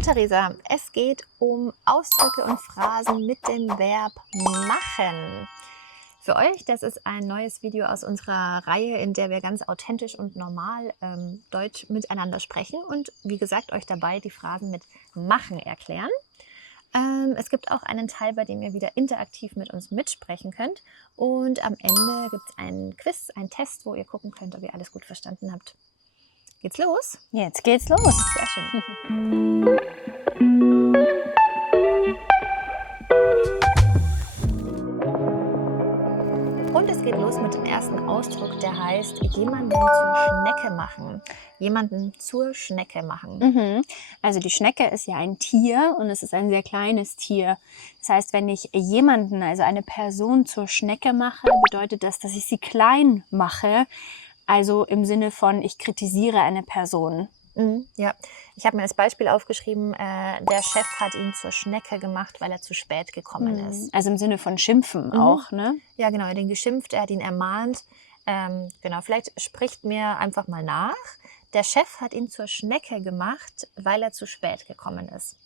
So, Theresa, es geht um Ausdrücke und Phrasen mit dem Verb machen. Für euch, das ist ein neues Video aus unserer Reihe, in der wir ganz authentisch und normal Deutsch miteinander sprechen und wie gesagt, euch dabei die Phrasen mit machen erklären. Es gibt auch einen Teil, bei dem ihr wieder interaktiv mit uns mitsprechen könnt und am Ende gibt es einen Quiz, einen Test, wo ihr gucken könnt, ob ihr alles gut verstanden habt. Geht's los? Jetzt geht's los. Sehr schön. Und es geht los mit dem ersten Ausdruck, der heißt jemanden zur Schnecke machen. Jemanden zur Schnecke machen. Also die Schnecke ist ja ein Tier und es ist ein sehr kleines Tier. Das heißt, wenn ich jemanden, also eine Person zur Schnecke mache, bedeutet das, dass ich sie klein mache. Also im Sinne von, ich kritisiere eine Person. Ja, ich habe mir als Beispiel aufgeschrieben, der Chef hat ihn zur Schnecke gemacht, weil er zu spät gekommen ist. Also im Sinne von schimpfen auch, ne? Ja, genau, er hat ihn geschimpft, er hat ihn ermahnt. Genau, vielleicht spricht mir einfach mal nach. Der Chef hat ihn zur Schnecke gemacht, weil er zu spät gekommen ist.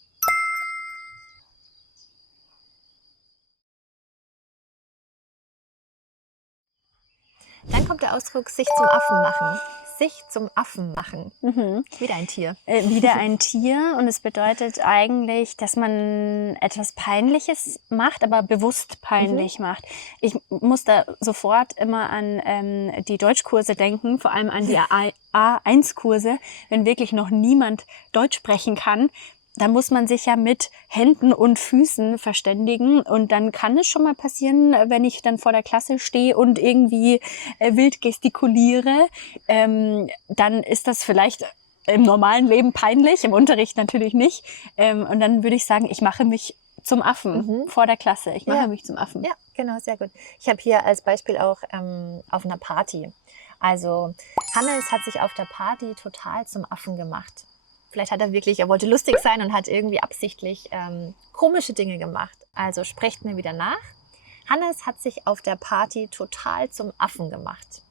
Dann kommt der Ausdruck sich zum Affen machen. Sich zum Affen machen. Wieder ein Tier. Wieder ein Tier und es bedeutet eigentlich, dass man etwas Peinliches macht, aber bewusst peinlich macht. Ich muss da sofort immer an die Deutschkurse denken, vor allem an die A1-Kurse, wenn wirklich noch niemand Deutsch sprechen kann. Da muss man sich ja mit Händen und Füßen verständigen und dann kann es schon mal passieren, wenn ich dann vor der Klasse stehe und irgendwie wild gestikuliere, dann ist das vielleicht im normalen Leben peinlich, im Unterricht natürlich nicht. Und dann würde ich sagen, ich mache mich zum Affen vor der Klasse. Ich mache mich zum Affen. Ja, genau, sehr gut. Ich habe hier als Beispiel auch auf einer Party. Also Hannes hat sich auf der Party total zum Affen gemacht. Vielleicht hat er wollte lustig sein und hat irgendwie absichtlich komische Dinge gemacht. Also sprecht mir wieder nach. Hannes hat sich auf der Party total zum Affen gemacht.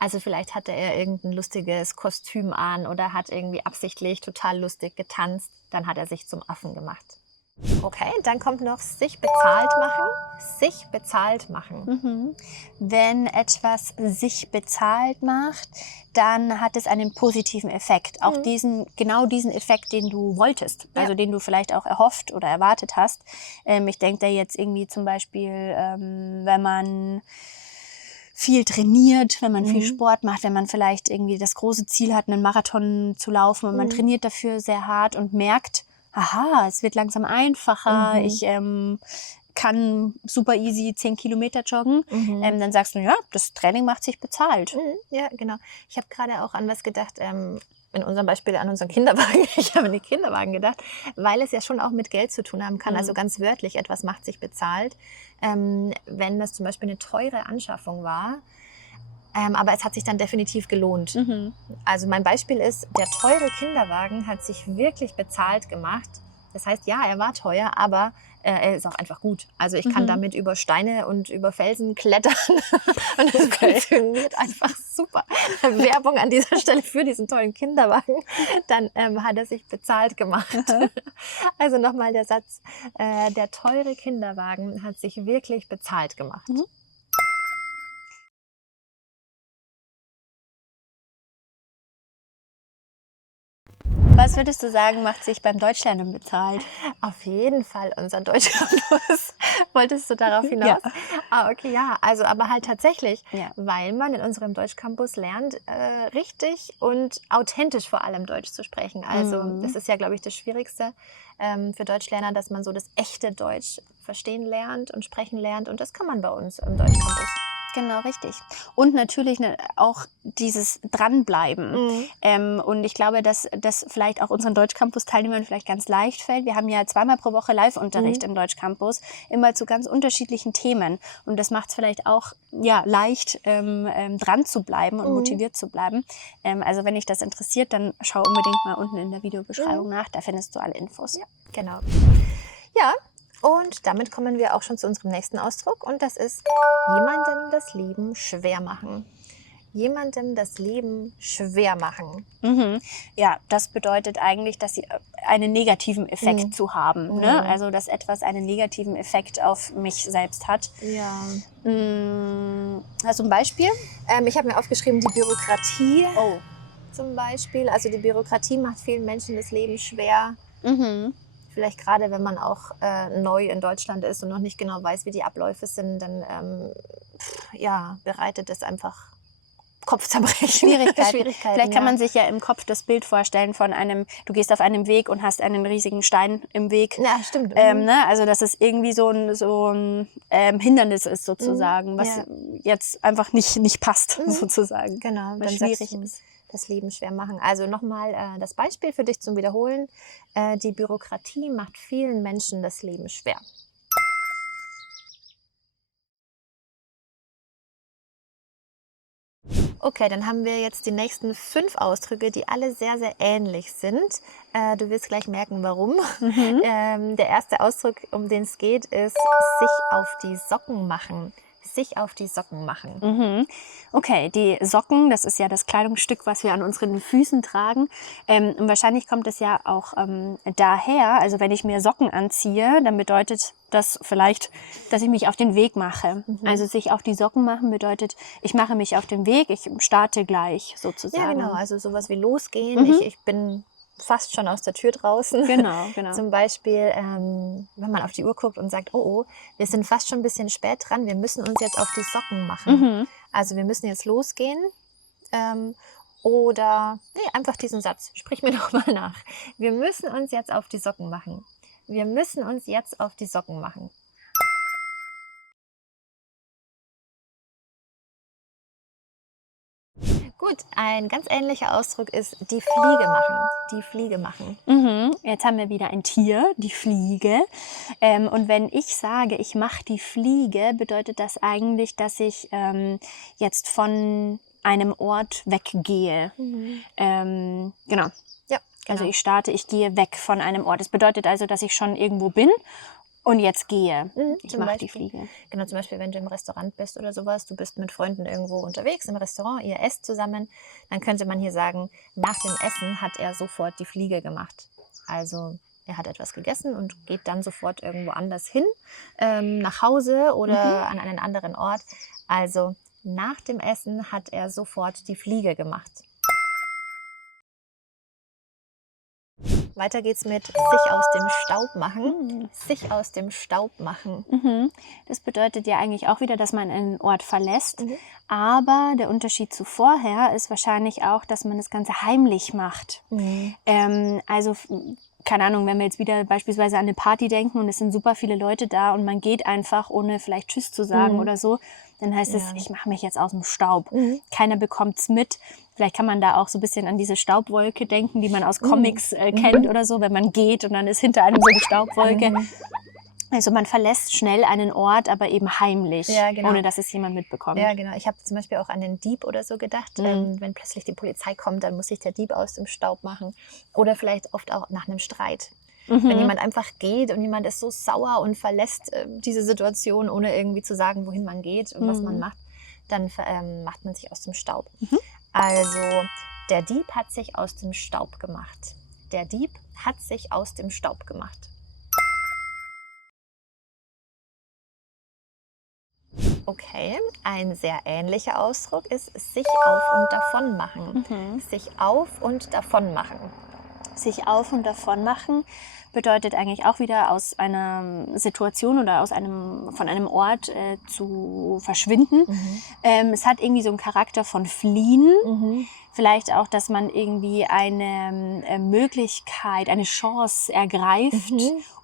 Also vielleicht hatte er irgendein lustiges Kostüm an oder hat irgendwie absichtlich total lustig getanzt. Dann hat er sich zum Affen gemacht. Okay, dann kommt noch sich bezahlt machen. Sich bezahlt machen. Wenn etwas sich bezahlt macht, dann hat es einen positiven Effekt. Auch genau diesen Effekt, den du wolltest. Also den du vielleicht auch erhofft oder erwartet hast. Ich denke da jetzt irgendwie zum Beispiel, wenn man viel trainiert, wenn man viel Sport macht, wenn man vielleicht irgendwie das große Ziel hat, einen Marathon zu laufen und man trainiert dafür sehr hart und merkt, aha, es wird langsam einfacher, ich kann super easy 10 Kilometer joggen, dann sagst du, ja, das Training macht sich bezahlt. Ja, genau. Ich habe gerade auch an was gedacht, in unserem Beispiel an unseren Kinderwagen. Ich habe an die Kinderwagen gedacht, weil es ja schon auch mit Geld zu tun haben kann, also ganz wörtlich, etwas macht sich bezahlt. Wenn das zum Beispiel eine teure Anschaffung war, aber es hat sich dann definitiv gelohnt. Also mein Beispiel ist, der teure Kinderwagen hat sich wirklich bezahlt gemacht. Das heißt, ja, er war teuer, aber er ist auch einfach gut. Also ich kann damit über Steine und über Felsen klettern und es funktioniert einfach super. Werbung an dieser Stelle für diesen tollen Kinderwagen. Dann hat er sich bezahlt gemacht. Also nochmal der Satz, der teure Kinderwagen hat sich wirklich bezahlt gemacht. Was würdest du sagen, macht sich beim Deutschlernen bezahlt? Auf jeden Fall unser Deutschcampus. Wolltest du darauf hinaus? Ja. Okay, ja. Also aber halt tatsächlich, weil man in unserem Deutschcampus lernt, richtig und authentisch vor allem Deutsch zu sprechen. Also das ist ja, glaube ich, das Schwierigste für Deutschlerner, dass man so das echte Deutsch verstehen lernt und sprechen lernt. Und das kann man bei uns im Deutschcampus. Genau, richtig. Und natürlich auch dieses Dranbleiben. Und ich glaube, dass das vielleicht auch unseren Deutschcampus-Teilnehmern vielleicht ganz leicht fällt. Wir haben ja 2-mal pro Woche Live-Unterricht im Deutschcampus, immer zu ganz unterschiedlichen Themen. Und das macht es vielleicht auch leicht, dran zu bleiben und motiviert zu bleiben. Also wenn dich das interessiert, dann schau unbedingt mal unten in der Videobeschreibung nach. Da findest du alle Infos. Ja, genau. Ja. Und damit kommen wir auch schon zu unserem nächsten Ausdruck und das ist jemandem das Leben schwer machen. Jemandem das Leben schwer machen. Mhm. Ja, das bedeutet eigentlich, dass sie einen negativen Effekt zu haben. Ne? Also, dass etwas einen negativen Effekt auf mich selbst hat. Ja. Hast du ein Beispiel? Ich habe mir aufgeschrieben, die Bürokratie zum Beispiel. Also die Bürokratie macht vielen Menschen das Leben schwer. Vielleicht gerade, wenn man auch neu in Deutschland ist und noch nicht genau weiß, wie die Abläufe sind, dann bereitet es einfach Kopfzerbrechen. Schwierigkeiten. Vielleicht kann man sich ja im Kopf das Bild vorstellen von du gehst auf einem Weg und hast einen riesigen Stein im Weg. Ja, stimmt. Ne? Also, dass es irgendwie so ein Hindernis ist sozusagen, was jetzt einfach nicht passt sozusagen. Genau, was dann schwierig ist. Das Leben schwer machen. Also nochmal das Beispiel für dich zum Wiederholen. Die Bürokratie macht vielen Menschen das Leben schwer. Okay, dann haben wir jetzt die nächsten 5 Ausdrücke, die alle sehr, sehr ähnlich sind. Du wirst gleich merken, warum. Der erste Ausdruck, um den es geht, ist sich auf die Socken machen. Sich auf die Socken machen. Okay, die Socken, das ist ja das Kleidungsstück, was wir an unseren Füßen tragen. Und wahrscheinlich kommt es ja auch daher, also wenn ich mir Socken anziehe, dann bedeutet das vielleicht, dass ich mich auf den Weg mache. Also sich auf die Socken machen bedeutet, ich mache mich auf den Weg, ich starte gleich sozusagen. Ja, genau, also sowas wie losgehen. Ich bin fast schon aus der Tür draußen. Genau. Zum Beispiel, wenn man auf die Uhr guckt und sagt, oh, wir sind fast schon ein bisschen spät dran, wir müssen uns jetzt auf die Socken machen. Also wir müssen jetzt losgehen. Oder einfach diesen Satz, sprich mir doch mal nach. Wir müssen uns jetzt auf die Socken machen. Wir müssen uns jetzt auf die Socken machen. Gut, ein ganz ähnlicher Ausdruck ist die Fliege machen. Die Fliege machen. Jetzt haben wir wieder ein Tier, die Fliege. Und wenn ich sage, ich mache die Fliege, bedeutet das eigentlich, dass ich jetzt von einem Ort weggehe. Genau. Ja, Also ich gehe weg von einem Ort. Das bedeutet also, dass ich schon irgendwo bin und jetzt gehe. Ich mache die Fliege. Genau, zum Beispiel, wenn du im Restaurant bist oder sowas, du bist mit Freunden irgendwo unterwegs im Restaurant, ihr esst zusammen, dann könnte man hier sagen, nach dem Essen hat er sofort die Fliege gemacht. Also er hat etwas gegessen und geht dann sofort irgendwo anders hin, nach Hause oder an einen anderen Ort. Also nach dem Essen hat er sofort die Fliege gemacht. Weiter geht's mit sich aus dem Staub machen. Sich aus dem Staub machen. Das bedeutet ja eigentlich auch wieder, dass man einen Ort verlässt. Aber der Unterschied zu vorher ist wahrscheinlich auch, dass man das Ganze heimlich macht. Also keine Ahnung, wenn wir jetzt wieder beispielsweise an eine Party denken und es sind super viele Leute da und man geht einfach, ohne vielleicht Tschüss zu sagen oder so, dann heißt es, ich mache mich jetzt aus dem Staub. Keiner bekommt's mit. Vielleicht kann man da auch so ein bisschen an diese Staubwolke denken, die man aus Comics kennt oder so, wenn man geht und dann ist hinter einem so eine Staubwolke. Also man verlässt schnell einen Ort, aber eben heimlich, ohne dass es jemand mitbekommt. Ja, genau. Ich habe zum Beispiel auch an den Dieb oder so gedacht. Wenn plötzlich die Polizei kommt, dann muss sich der Dieb aus dem Staub machen. Oder vielleicht oft auch nach einem Streit. Wenn jemand einfach geht und jemand ist so sauer und verlässt diese Situation, ohne irgendwie zu sagen, wohin man geht und was man macht, dann macht man sich aus dem Staub. Also der Dieb hat sich aus dem Staub gemacht. Der Dieb hat sich aus dem Staub gemacht. Okay, ein sehr ähnlicher Ausdruck ist sich auf und davon machen. Sich auf und davon machen. Sich auf und davon machen bedeutet eigentlich auch wieder aus einer Situation oder von einem Ort zu verschwinden. Es hat irgendwie so einen Charakter von Fliehen. Vielleicht auch, dass man irgendwie eine Möglichkeit, eine Chance ergreift,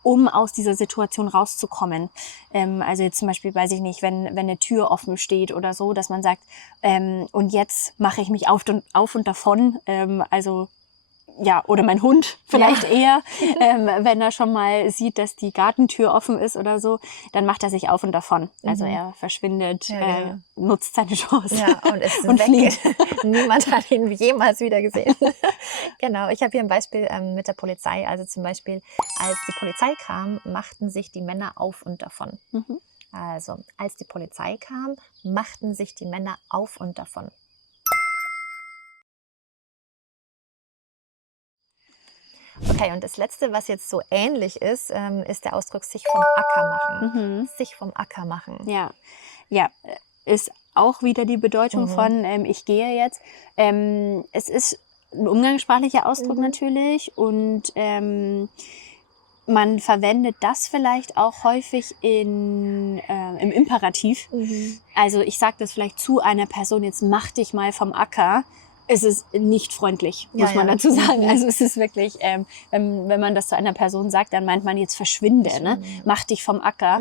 um aus dieser Situation rauszukommen. Also jetzt zum Beispiel, weiß ich nicht, wenn eine Tür offen steht oder so, dass man sagt, und jetzt mache ich mich auf und davon, also ja, oder mein Hund vielleicht eher, wenn er schon mal sieht, dass die Gartentür offen ist oder so, dann macht er sich auf und davon. Also er verschwindet, genau. nutzt seine Chance Ja, und ist und weg. flieht. Niemand hat ihn jemals wieder gesehen. Genau, ich habe hier ein Beispiel mit der Polizei. Also zum Beispiel, als die Polizei kam, machten sich die Männer auf und davon. Mhm. Also, als die Polizei kam, machten sich die Männer auf und davon. Okay, und das Letzte, was jetzt so ähnlich ist, ist der Ausdruck sich vom Acker machen. Mhm. Sich vom Acker machen. Ja, ja, ist auch wieder die Bedeutung von ich gehe jetzt. Es ist ein umgangssprachlicher Ausdruck natürlich und man verwendet das vielleicht auch häufig im Imperativ. Also ich sage das vielleicht zu einer Person, jetzt mach dich mal vom Acker. Es ist nicht freundlich, muss man dazu sagen. Also es ist wirklich, wenn man das zu einer Person sagt, dann meint man jetzt verschwinde, ne? Mach dich vom Acker.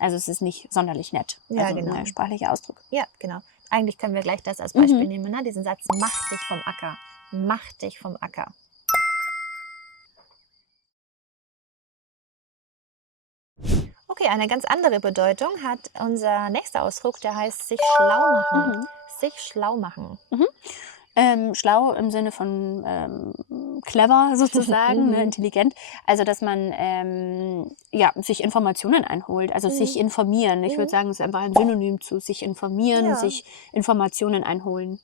Also es ist nicht sonderlich nett. Ja, Also genau. ein sprachlicher Ausdruck. Ja, genau. Eigentlich können wir gleich das als Beispiel nehmen, ne? Diesen Satz, mach dich vom Acker. Mach dich vom Acker. Okay, eine ganz andere Bedeutung hat unser nächster Ausdruck, der heißt sich schlau machen. Sich schlau machen. Schlau im Sinne von clever sozusagen, ne, intelligent. Also dass man ja, sich Informationen einholt, also sich informieren. Ich würde sagen, es ist einfach ein Synonym zu sich informieren, sich Informationen einholen.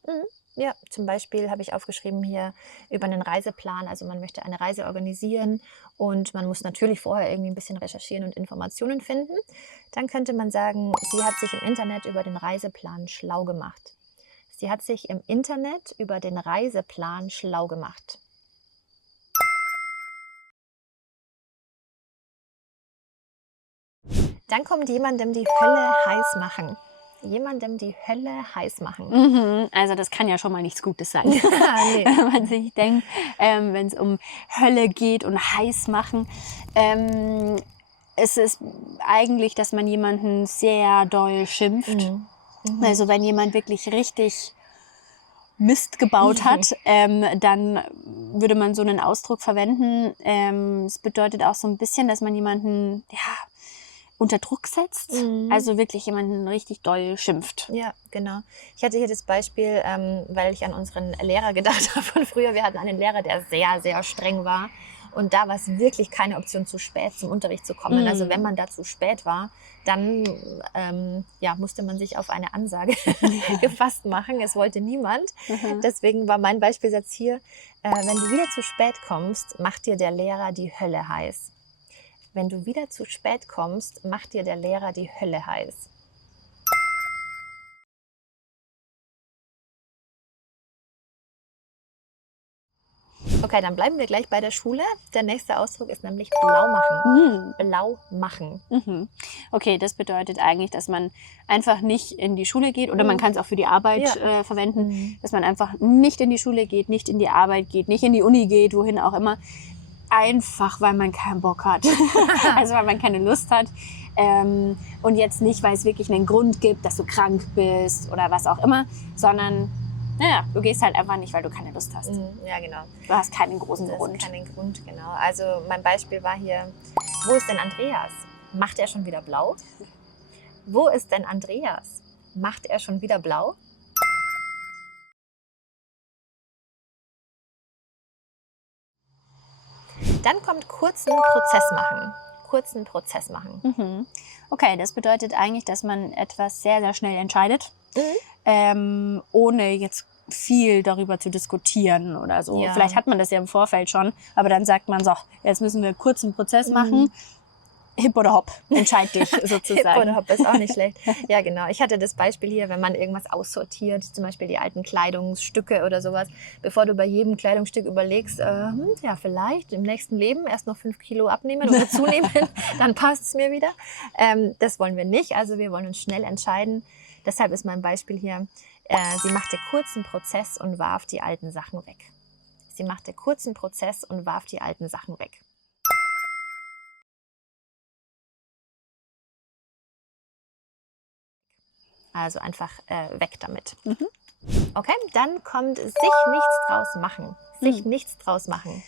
Ja, zum Beispiel habe ich aufgeschrieben hier über einen Reiseplan. Also man möchte eine Reise organisieren und man muss natürlich vorher irgendwie ein bisschen recherchieren und Informationen finden. Dann könnte man sagen, sie hat sich im Internet über den Reiseplan schlau gemacht. Sie hat sich im Internet über den Reiseplan schlau gemacht. Dann kommt jemandem die Hölle heiß machen. Jemandem die Hölle heiß machen. Also das kann ja schon mal nichts Gutes sein. Nee. Wenn man sich denkt, wenn es um Hölle geht und heiß machen, es ist eigentlich, dass man jemanden sehr doll schimpft. Also wenn jemand wirklich richtig Mist gebaut hat, dann würde man so einen Ausdruck verwenden. Es bedeutet auch so ein bisschen, dass man jemanden unter Druck setzt, also wirklich jemanden richtig doll schimpft. Ja, genau. Ich hatte hier das Beispiel, weil ich an unseren Lehrer gedacht habe von früher. Wir hatten einen Lehrer, der sehr, sehr streng war. Und da war es wirklich keine Option, zu spät zum Unterricht zu kommen. Also wenn man da zu spät war, dann musste man sich auf eine Ansage gefasst machen. Es wollte niemand. Deswegen war mein Beispielsatz hier, wenn du wieder zu spät kommst, macht dir der Lehrer die Hölle heiß. Wenn du wieder zu spät kommst, macht dir der Lehrer die Hölle heiß. Okay, dann bleiben wir gleich bei der Schule. Der nächste Ausdruck ist nämlich blau machen. Blau machen. Okay, das bedeutet eigentlich, dass man einfach nicht in die Schule geht oder man kann es auch für die Arbeit verwenden, dass man einfach nicht in die Schule geht, nicht in die Arbeit geht, nicht in die Uni geht, wohin auch immer. Einfach, weil man keinen Bock hat. Also weil man keine Lust hat. Und jetzt nicht, weil es wirklich einen Grund gibt, dass du krank bist oder was auch immer, sondern du gehst halt einfach nicht, weil du keine Lust hast. Ja, genau. Du hast keinen großen Grund. Keinen Grund, genau. Also mein Beispiel war hier, wo ist denn Andreas? Macht er schon wieder blau? Wo ist denn Andreas? Macht er schon wieder blau? Dann kommt kurzen Prozess machen. Kurzen Prozess machen. Okay, das bedeutet eigentlich, dass man etwas sehr, sehr schnell entscheidet, ohne jetzt viel darüber zu diskutieren oder so. Ja. Vielleicht hat man das ja im Vorfeld schon, aber dann sagt man so, jetzt müssen wir kurz einen Prozess machen. Hip oder Hop, entscheid dich sozusagen. Hip oder Hop ist auch nicht schlecht. Ja, genau. Ich hatte das Beispiel hier, wenn man irgendwas aussortiert, zum Beispiel die alten Kleidungsstücke oder sowas, bevor du bei jedem Kleidungsstück überlegst, vielleicht im nächsten Leben erst noch 5 Kilo abnehmen oder zunehmen, dann passt es mir wieder. Das wollen wir nicht, also wir wollen uns schnell entscheiden. Deshalb ist mein Beispiel hier, sie machte kurzen Prozess und warf die alten Sachen weg. Sie machte kurzen Prozess und warf die alten Sachen weg. Also einfach weg damit. Okay, dann kommt sich nichts draus machen. Sich nichts draus machen.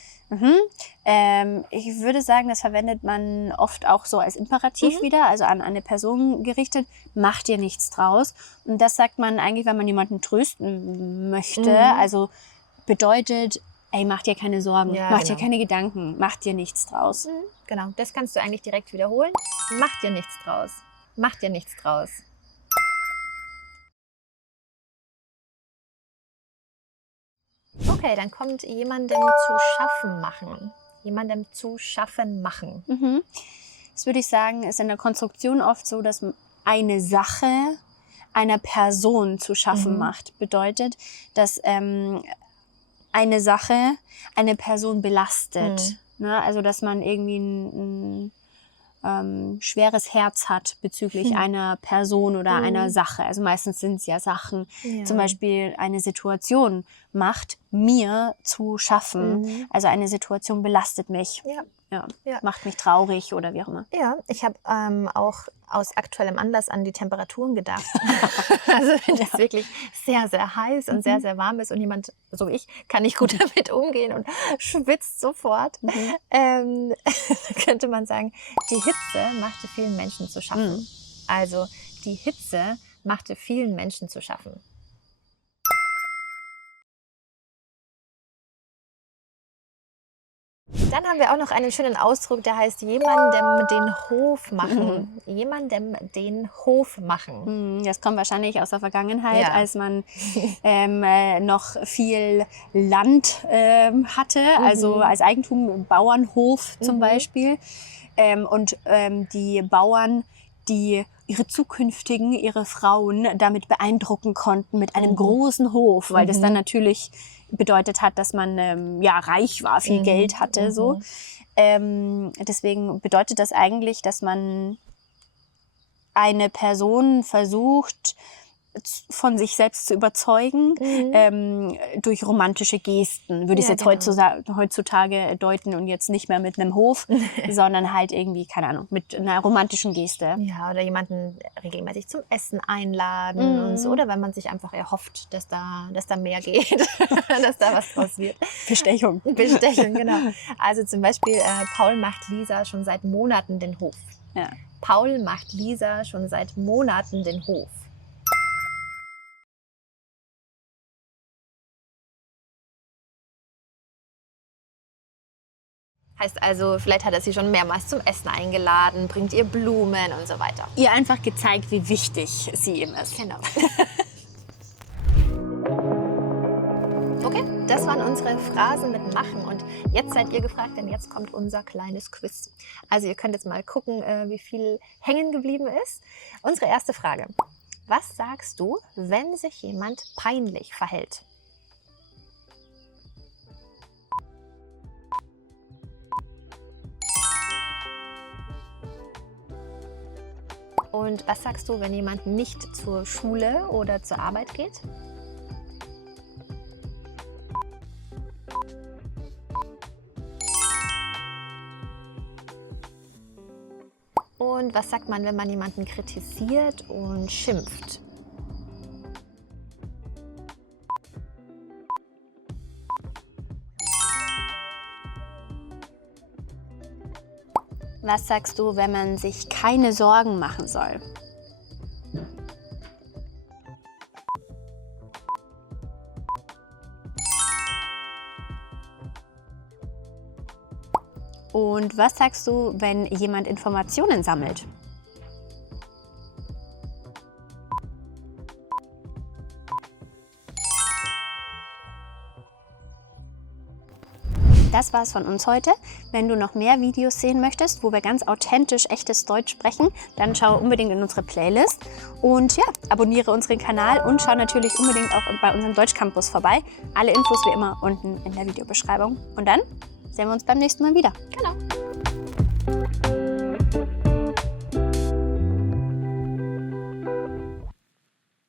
Ich würde sagen, das verwendet man oft auch so als Imperativ wieder, also an eine Person gerichtet. Mach dir nichts draus. Und das sagt man eigentlich, wenn man jemanden trösten möchte. Also bedeutet, ey, mach dir keine Sorgen, mach dir keine Gedanken, mach dir nichts draus. Genau, das kannst du eigentlich direkt wiederholen. Mach dir nichts draus. Mach dir nichts draus. Okay, dann kommt jemandem zu schaffen machen. Jemandem zu schaffen machen. Das würde ich sagen, ist in der Konstruktion oft so, dass eine Sache einer Person zu schaffen macht. Bedeutet, dass eine Sache eine Person belastet. Ne? Also, dass man irgendwie ein schweres Herz hat bezüglich einer Person oder einer Sache. Also meistens sind es ja Sachen. Zum Beispiel eine Situation macht mir zu schaffen. Also eine Situation belastet mich. Macht mich traurig oder wie auch immer. Ja, ich habe auch aus aktuellem Anlass an die Temperaturen gedacht. Also wenn es wirklich sehr, sehr heiß und sehr, sehr warm ist und jemand, so wie ich, kann nicht gut damit umgehen und schwitzt sofort, könnte man sagen, die Hitze machte vielen Menschen zu schaffen. Also die Hitze machte vielen Menschen zu schaffen. Dann haben wir auch noch einen schönen Ausdruck, der heißt jemandem den Hof machen. Jemandem den Hof machen. Das kommt wahrscheinlich aus der Vergangenheit, als man noch viel Land hatte, also als Eigentum, Bauernhof zum Beispiel. Und die Bauern, die ihre Frauen damit beeindrucken konnten mit einem großen Hof, weil das dann natürlich bedeutet hat, dass man reich war, viel Geld hatte. So. Deswegen bedeutet das eigentlich, dass man eine Person versucht, von sich selbst zu überzeugen, durch romantische Gesten. Würde ich es jetzt heutzutage deuten und jetzt nicht mehr mit einem Hof, sondern halt irgendwie, keine Ahnung, mit einer romantischen Geste. Ja, oder jemanden regelmäßig zum Essen einladen und so. Oder wenn man sich einfach erhofft, dass da mehr geht, dass da was draus wird. Bestechung. Bestechung, genau. Also zum Beispiel, Paul macht Lisa schon seit Monaten den Hof. Ja. Paul macht Lisa schon seit Monaten den Hof. Heißt also, vielleicht hat er sie schon mehrmals zum Essen eingeladen, bringt ihr Blumen und so weiter. Ihr einfach gezeigt, wie wichtig sie ihm ist. Genau. Okay, das waren unsere Phrasen mit Machen und jetzt seid ihr gefragt, denn jetzt kommt unser kleines Quiz. Also ihr könnt jetzt mal gucken, wie viel hängen geblieben ist. Unsere erste Frage. Was sagst du, wenn sich jemand peinlich verhält? Und was sagst du, wenn jemand nicht zur Schule oder zur Arbeit geht? Und was sagt man, wenn man jemanden kritisiert und schimpft? Was sagst du, wenn man sich keine Sorgen machen soll? Und was sagst du, wenn jemand Informationen sammelt? Das war's von uns heute. Wenn du noch mehr Videos sehen möchtest, wo wir ganz authentisch echtes Deutsch sprechen, dann schau unbedingt in unsere Playlist und ja, abonniere unseren Kanal und schau natürlich unbedingt auch bei unserem Deutschcampus vorbei. Alle Infos wie immer unten in der Videobeschreibung. Und dann sehen wir uns beim nächsten Mal wieder. Genau.